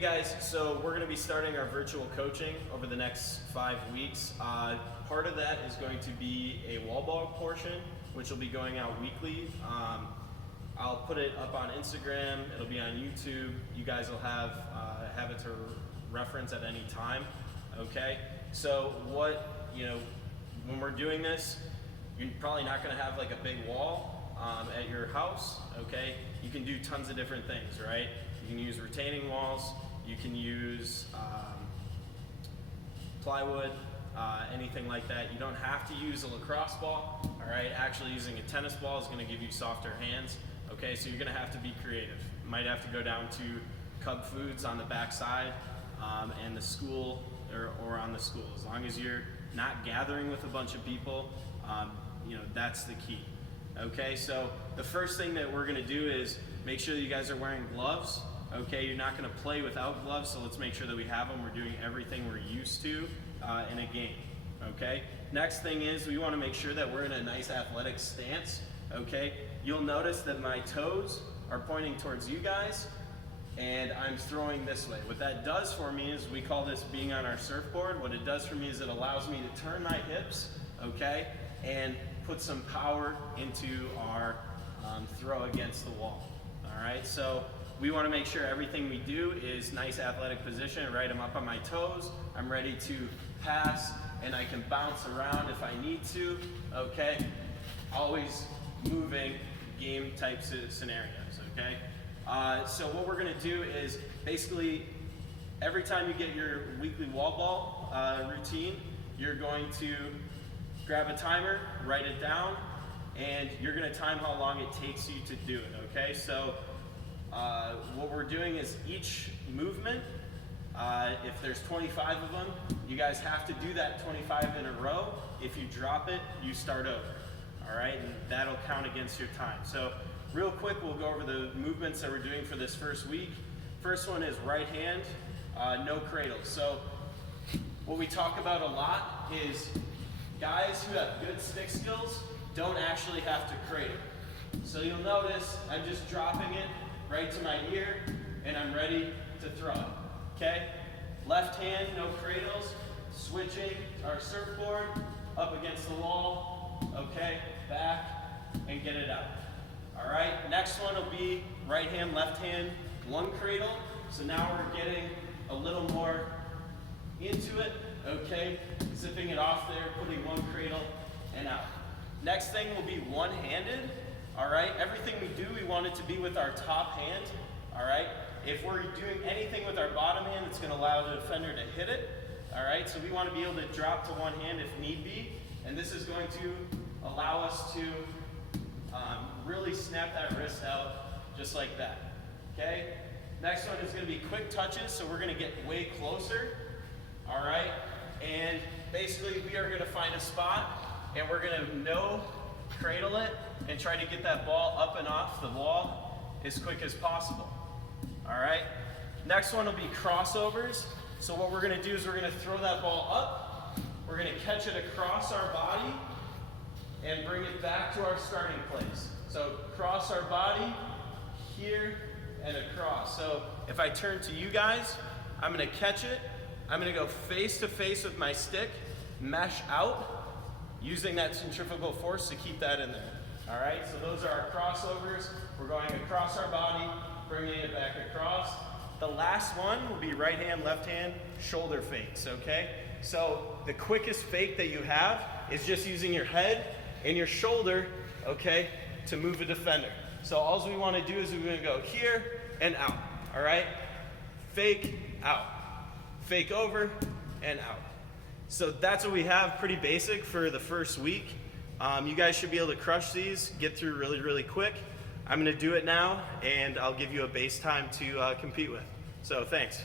Hey guys, so we're going to be starting our virtual coaching over the next 5 weeks. Part of that is going to be a wall ball portion, which will be going out weekly. I'll put it up on Instagram, it'll be on YouTube. You guys will have it to reference at any time, okay? So when we're doing this, you're probably not going to have like a big wall at your house, okay? You can do tons of different things, right? You can use retaining walls, you can use plywood, anything like that. You don't have to use a lacrosse ball, all right? Actually using a tennis ball is gonna give you softer hands, okay? So you're gonna have to be creative. You might have to go down to Cub Foods on the back side and the school, or on the school. As long as you're not gathering with a bunch of people, that's the key. Okay, so the first thing that we're gonna do is make sure that you guys are wearing gloves. Okay, you're not gonna play without gloves, so let's make sure that we have them. We're doing everything we're used to in a game, okay? Next thing is we wanna make sure that we're in a nice athletic stance, okay? You'll notice that my toes are pointing towards you guys, and I'm throwing this way. What that does for me is, we call this being on our surfboard. What it does for me is it allows me to turn my hips, okay, and put some power into our throw against the wall, all right? So we want to make sure everything we do is nice athletic position, right? I'm up on my toes, I'm ready to pass, and I can bounce around if I need to, okay? Always moving game type scenarios, okay? So what we're gonna do is basically every time you get your weekly wall ball routine, you're going to grab a timer, write it down, and you're gonna time how long it takes you to do it, okay? So what we're doing is each movement, if there's 25 of them, you guys have to do that 25 in a row. If you drop it, you start over, all right? And that'll count against your time. So real quick, we'll go over the movements that we're doing for this first week. First one is right hand, no cradles. So what we talk about a lot is guys who have good stick skills don't actually have to cradle. So you'll notice I'm just dropping it right to my ear, and I'm ready to throw it, okay? Left hand, no cradles, switching our surfboard, up against the wall, okay? Back, and get it out. All right, next one will be right hand, left hand, one cradle. So now we're getting a little more into it, okay? Zipping it off there, putting one cradle and out. Next thing will be one-handed. All right, everything we do, we want it to be with our top hand, all right? If we're doing anything with our bottom hand, it's gonna allow the defender to hit it, all right? So we wanna be able to drop to one hand if need be, and this is going to allow us to really snap that wrist out just like that, okay? Next one is gonna be quick touches, so we're gonna get way closer, all right? And basically we are gonna find a spot, and we're gonna cradle it and try to get that ball up and off the wall as quick as possible. All right, next one will be crossovers. So what we're gonna do is we're gonna throw that ball up, we're gonna catch it across our body and bring it back to our starting place. So cross our body, here and across. So if I turn to you guys, I'm gonna catch it, I'm gonna go face to face with my stick, mesh out, using that centrifugal force to keep that in there. All right, so those are our crossovers. We're going across our body, bringing it back across. The last one will be right hand, left hand, shoulder fakes, okay? So the quickest fake that you have is just using your head and your shoulder, okay, to move a defender. So all we wanna do is we're gonna go here and out, all right? Fake, out. Fake over, and out. So that's what we have, pretty basic for the first week. You guys should be able to crush these, get through really, really quick. I'm gonna do it now, and I'll give you a base time to compete with. So thanks.